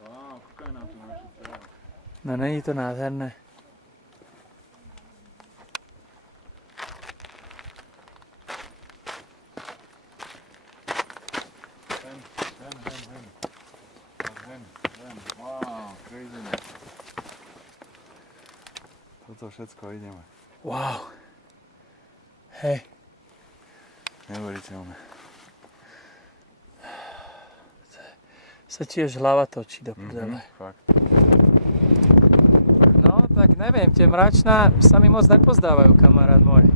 Wow, kúkaj na tú našu trávu. No není to nádherné. Wow, crazy. Toto všetko ideme. Wow. Hej. Neuveriteľné. Sa tiež hlava točí do prdele. Fakt. No, tak neviem, tie mračná sa mi moc nepozdávajú, kamarát môj.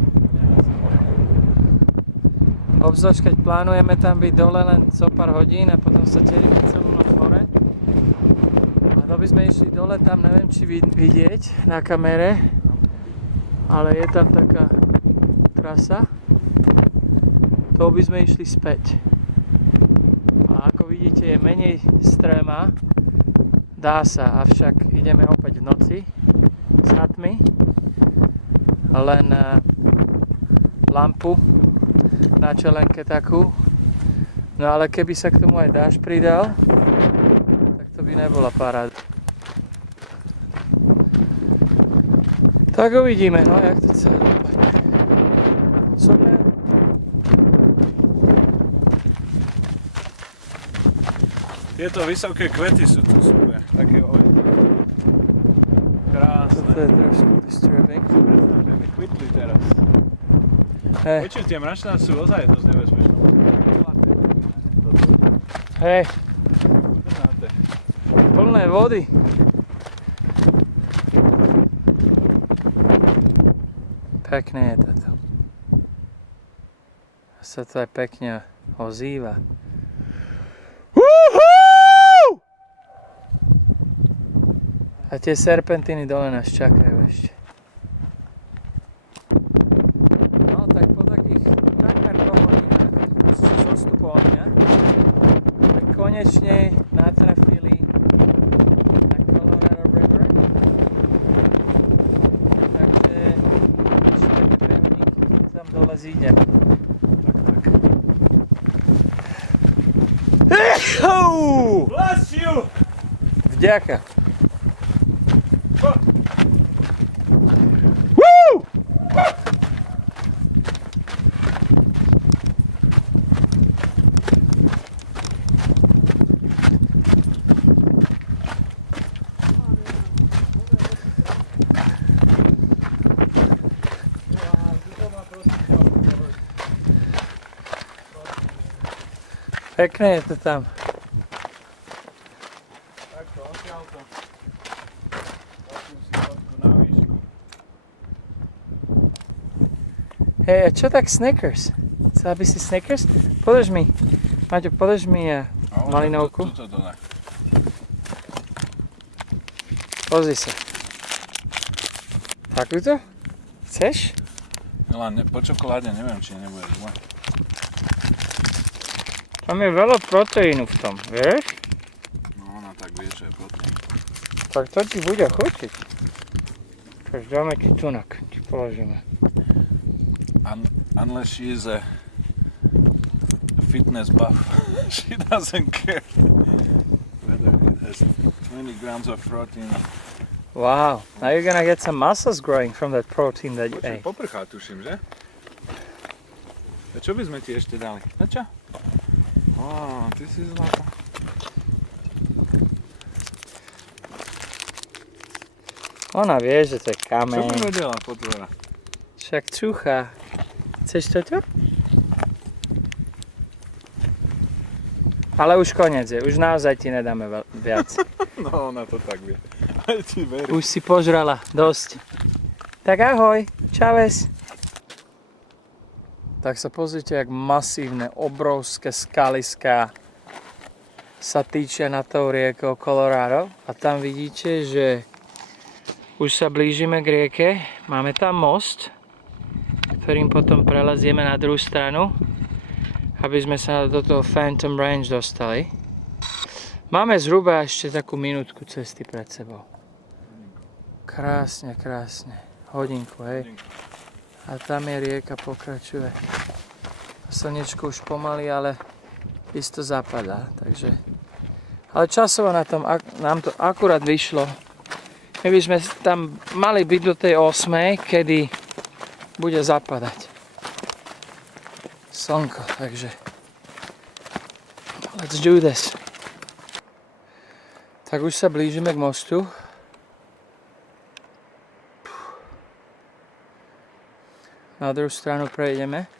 Obzvlášť, keď plánujeme tam byť dole len zo pár hodín a potom sa teríme celú noc hore. A to by sme išli dole, tam neviem, či vidieť na kamere, ale je tam taká trasa. To by sme išli späť. A ako vidíte, je menej stréma, dá sa, avšak ideme opäť v noci s hatmi, len lampu na čelenke takú. No ale keby sa k tomu aj dážď pridal, tak to by nebola paráda. Tak uvidíme, no jak to celé dopadne. Super. Tieto vysoké kvety sú tu super. Také krásne. Toto je trošku disturbing. Predstav, že by kvitli teraz. Hej, Počuť, tie mračná sú ozaj dosť nebezpečné. hej, plné vody. Pekné je toto. Sa to aj pekne ozýva. A tie serpentíny dole nás čakajú ešte. No tak po takých takmer 2 hodinách zostupovania sme konečne natrafili na Colorado River. Takže ešte také 2 hodinky, keď tam dole zídem. Bless you! Vďaka. Pekné je to tam. Takto, odtiaľto. Zatím si fotku na výšku. Hej, a čo tak Snickers? Chcela by si Snickers? Podrž mi. Maťo, podrž mi malinovku. Tuto dole. Pozri sa. Takúto? Chceš? Len po čokoláde neviem, či nebude zle. Tam je veľa proteínu v tom, vieš? No ona tak vie, že je proteín. Tak to ti bude chutiť. Takže dáme ti tunak, ti položíme. Unless she is a fitness buff, she doesn't care whether it has 20 grams of protein. Wow, now you're gonna get some muscles growing from that protein that you ate. Poprchá tuším, že? A čo by sme ti ešte dali? Na čo? Ó, ty si zlatá. Ona vie, že to je Čo by kameň. vedela potvora? Však čucha. Chceš toto? Ale už koniec je, už naozaj ti nedáme viac. No ona to tak vie. Aj ti verí. Už si požrala dosť. Tak ahoj, čaves. Tak sa pozrite, jak masívne, obrovské skaliská sa týčia na tou riekou Colorado. A tam vidíte, že už sa blížime k rieke. Máme tam most, ktorým potom prelezieme na druhú stranu, aby sme sa do toho Phantom Range dostali. Máme zhruba ešte takú minútku cesty pred sebou. Krásne, krásne. Hodinku, hej. A tam je rieka, pokračuje. Slnečko už pomaly, ale isto zapadá, takže Ale časovo nám to akurát vyšlo. My by sme tam mali byť do tej 8, kedy bude zapadať slnko, takže let's do this. Tak už sa blížime k mostu. Na druhú stranu prejdeme.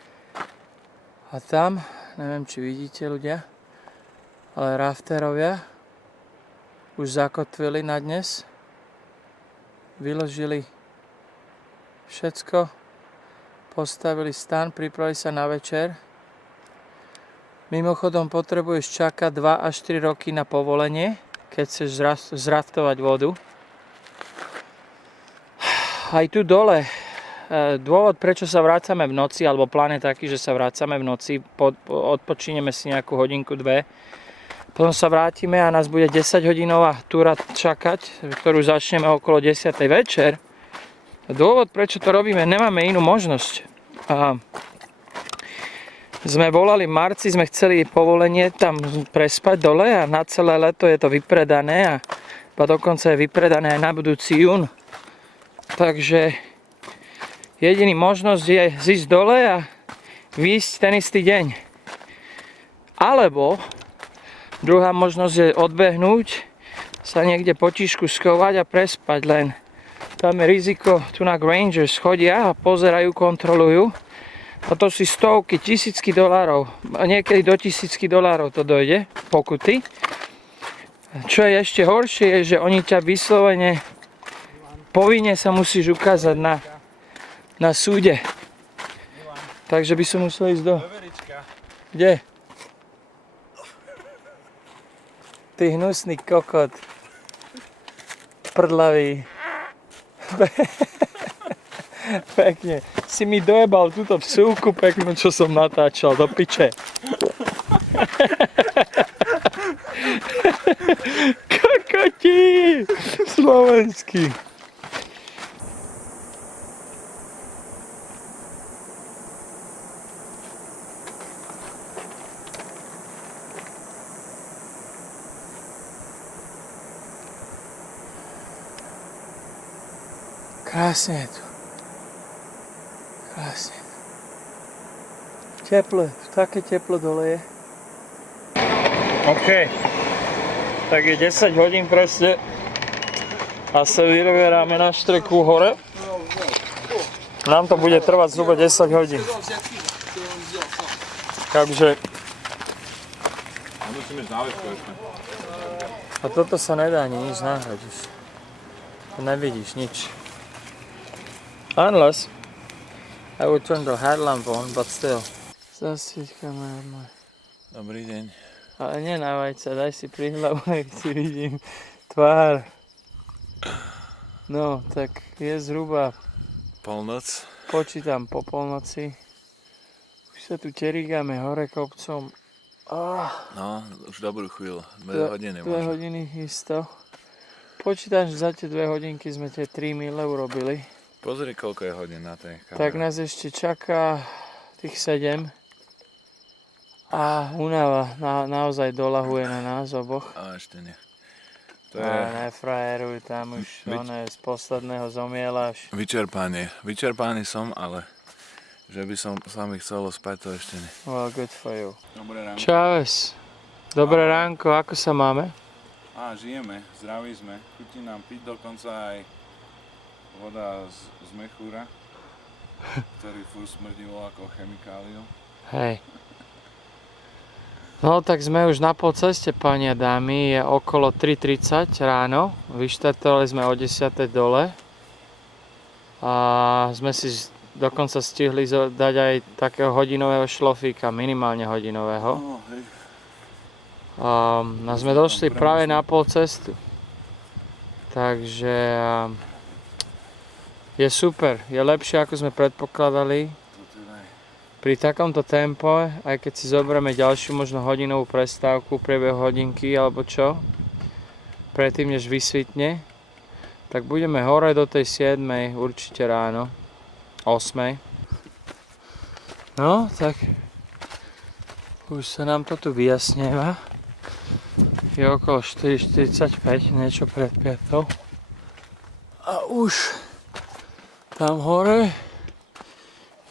A tam, neviem či vidíte ľudia, ale rafterovia už zakotvili na dnes. Vyložili všetko, postavili stan, pripravili sa na večer. Mimochodom potrebuješ čakať 2 až 3 roky na povolenie, keď chceš zraftovať vodu. Aj tu dole, dôvod prečo sa vrácame v noci, alebo plán je taký, že sa vrácame v noci, odpočíneme si nejakú hodinku, 2, potom sa vrátime a nás bude 10-hodinová túra čakať, ktorú začneme okolo 10. večer. Dôvod prečo to robíme, nemáme inú možnosť. Sme volali v marci, sme chceli povolenie tam prespať dole a na celé leto je to vypredané a dokonca je vypredané aj na budúci jún. Takže jediný možnosť je zísť dole a výjsť ten istý deň. Alebo druhá možnosť je odbehnúť, sa niekde potišku schovať a prespať, len tam je riziko, tu na Rangers chodia a pozerajú, kontrolujú. A to si stovky, tisícky dolárov, a niekedy do $1000 to dojde, pokuty. Čo je ešte horšie, je, že oni ťa vyslovene povinne sa musíš ukázať na súde. Takže by som musel ísť do... Kde? Ty hnusný kokot. Prdlavý. Pekne. Si mi dojebal túto psúvku peknú, čo som natáčal. Do piče. Kokoti! Slovenský. Krásne je tu. Krásne. Teple, také teplo dole je. OK. Tak je 10 hodín presne a sa vyberáme na štreku hore. Nám to bude trvať zhruba 10 hodín. Takže... A toto sa nedá ani nič nahradiť. Nevidíš nič. Unless I would turn the headlamp on, but still. Zasvieť kamerát môj. Dobrý deň. Ale nenávaj sa, daj si prihľavu, nech si vidím tvár. No, tak je zhruba... Polnoc. Počítam po polnoci. Už sa tu terigáme hore kopcom. No, už dobrú chvíľu. 2 hodiny možno. 2 hodiny isto. Počítam, že za tie 2 hodinky sme tie 3 mile urobili. Pozri, koľko je hodín na tej kamere. Tak nás ešte čaká tých 7. A únava naozaj dolahuje na nás oboch. A ešte nie. Nefrajeruj, tam už z posledného zomielaš. Vyčerpaný som, ale že by som sa mi chcelo spať, to ešte nie. Well, good for you. Dobré ránko. Čaves. Dobré ránko, ako sa máme? Žijeme, zdraví sme. Chutí nám piť dokonca aj voda z mechúra, ktorý furt smrdil ako chemikáliu. Hej. No tak sme už na pol ceste, pani a dámy, je okolo 3:30 ráno. Vyštartovali sme o 10. dole. A sme si dokonca stihli dať aj takého hodinového šlofíka, minimálne hodinového. A sme došli práve na pol cestu. Takže je super, je lepšie ako sme predpokladali. Pri takomto tempo, aj keď si zoberieme ďalšiu možno hodinovú prestávku, priebehu hodinky alebo čo, predtým než vysvitne, tak budeme hore do tej 7. určite ráno, 8. No, tak už sa nám to tu vyjasnieva. Je okolo 4:45, niečo pred 5. A už tam hore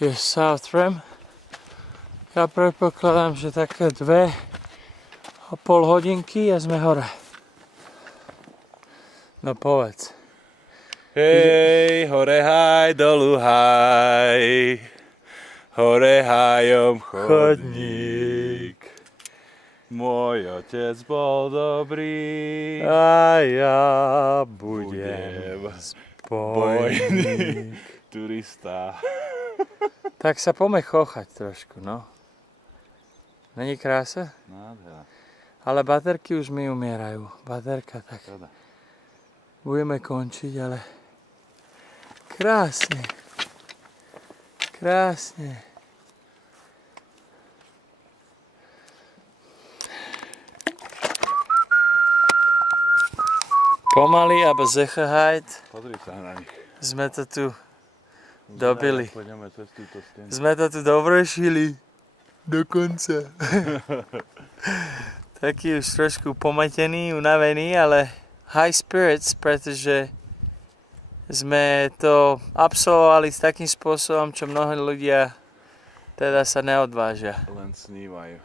je South Rim. Ja predpokladám, že také 2,5 hodinky a sme hore. No povedz. Hej, hore haj, dolu haj. Hore hajom chodník. Môj otec bol dobrý. A ja budem spojník. Turista. Tak sa poďme chochať trošku, no. Není krása? Nádhera. Ale baterky už mi umierajú. Baterka tak. Škoda. Budeme končiť, ale krásne. Krásne. Pomaly, aber sicherheit. Pozri sa na nich. Sme to tu dobili. Pôjdeme cez túto stenu. Sme to tu dovršili. Dokonca. Taký už trošku pomatený, unavený, ale high spirits, pretože sme to absolvovali s takým spôsobom, čo mnohí ľudia teda sa neodvážia. Len snívajú.